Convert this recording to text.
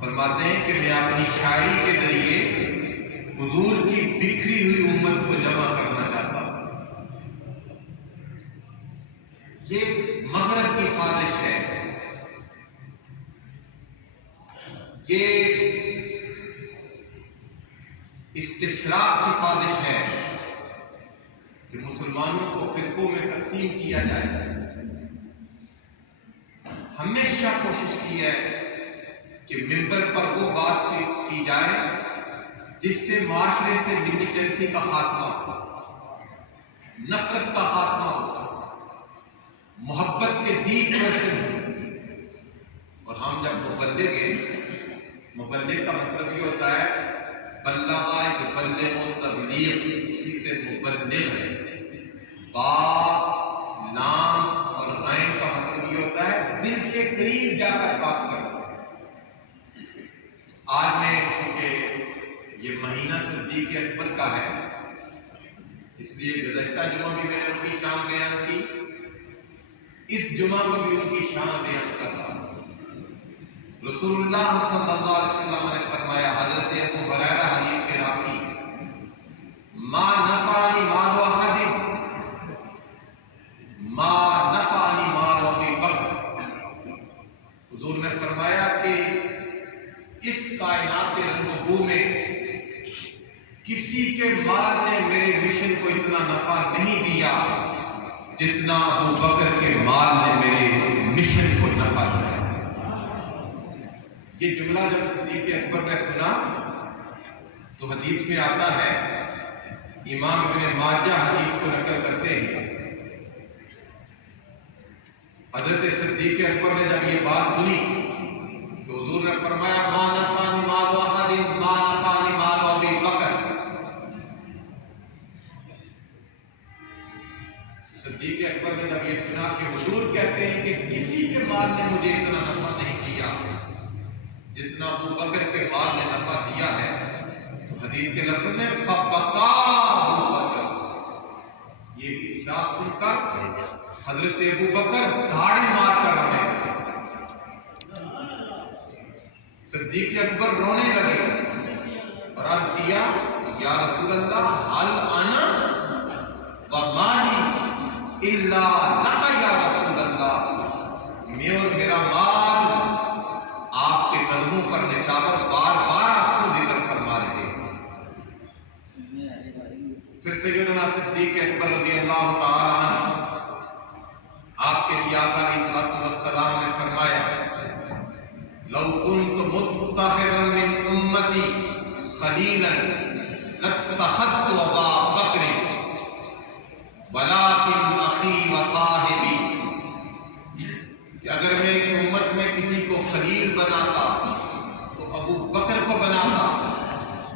فرماتے ہیں کہ میں اپنی شاعری کے ذریعے حضور کی بکھری ہوئی امت کو جمع کرنا چاہتا ہوں۔ یہ مغرب کی سازش ہے، یہ استشراق کی سازش ہے کہ مسلمانوں کو فرقوں میں تقسیم کیا جائے۔ ہمیشہ کوشش کی ہے کہ ممبر پر وہ بات کی جائے جس سے معاشرے سے ملیٹنسی کا خاتمہ ہو، نفرت کا خاتمہ ہو، محبت کے دیپ روشن ہو۔ اور ہم جب مبلغ کا مطلب یہ ہوتا ہے بلغ یبلغ و تبلیغ، اسی سے مبلغ ہے۔ با لام اور غین کا مطلب یہ ہوتا ہے دل کے قریب جا کر بات کرنا۔ آج میں کیونکہ یہ مہینہ صدیق اکبر کا ہے، اس لیے گزشتہ جمعہ بھی میں نے ان کی شان بیان کی، اس جمعہ کو بھی ان کی شان بیان کر رہا ہوں۔ رسول اللہ صلی اللہ علیہ وسلم نے فرمایا، حضرت ابو ہریرہ حدیث کے راوی، ما نفعنی مال احد ما نفعنی مال ابی بکر۔ حضور نے فرمایا کہ اس کائنات رنگ و بو میں کسی کے مال نے میرے مشن کو اتنا نفع نہیں دیا جتنا ابو بکر کے مال نے میرے مشن کو نفع دیا۔ یہ جملہ جب صدیق اکبر نے سنا تو حدیث میں آتا ہے، امام ابن ماجہ حدیث کو نقل کرتے ہیں، حضرت صدیق اکبر نے جب یہ بات سنی تو حضور نے فرمایا، ما نفعنی مال احد ما نفعنی مال ابی بکر۔ صدیق اکبر نے جب یہ سنا کہ حضور کہتے ہیں کہ کسی کے مال نے مجھے اتنا نفع نہیں دیا جتنا ابو بکر کے مال نے نفع دیا ہے، تو حدیث کے لفظ ہے فبکا ابو بکر۔ یہ ارشاد سن کر حضرت ابو بکر دھاڑی مار کر رونے لگے، صدیق اکبر رونے لگے اور عرض کیا، یا رسول اللہ حل انا ومالی الا لک یا رسول اللہ، میں اور میرا مال آپ کے قدموں پر نچھاور بار بار آپ کو ذکر فرما رہے ہیں۔ پھر سیدنا صدیق اکبر رضی اللہ تعالی عنہ آپ کے لیے آقا علیہ السلام نے فرمایا، لو كنت متخذا من امتی خلیلا لاتخذت ابا بکر ولكن اخی وصاحبی، کہ اگر میں اس امت میں کسی کو خلیل بناتا تو ابو بکر کو بناتا،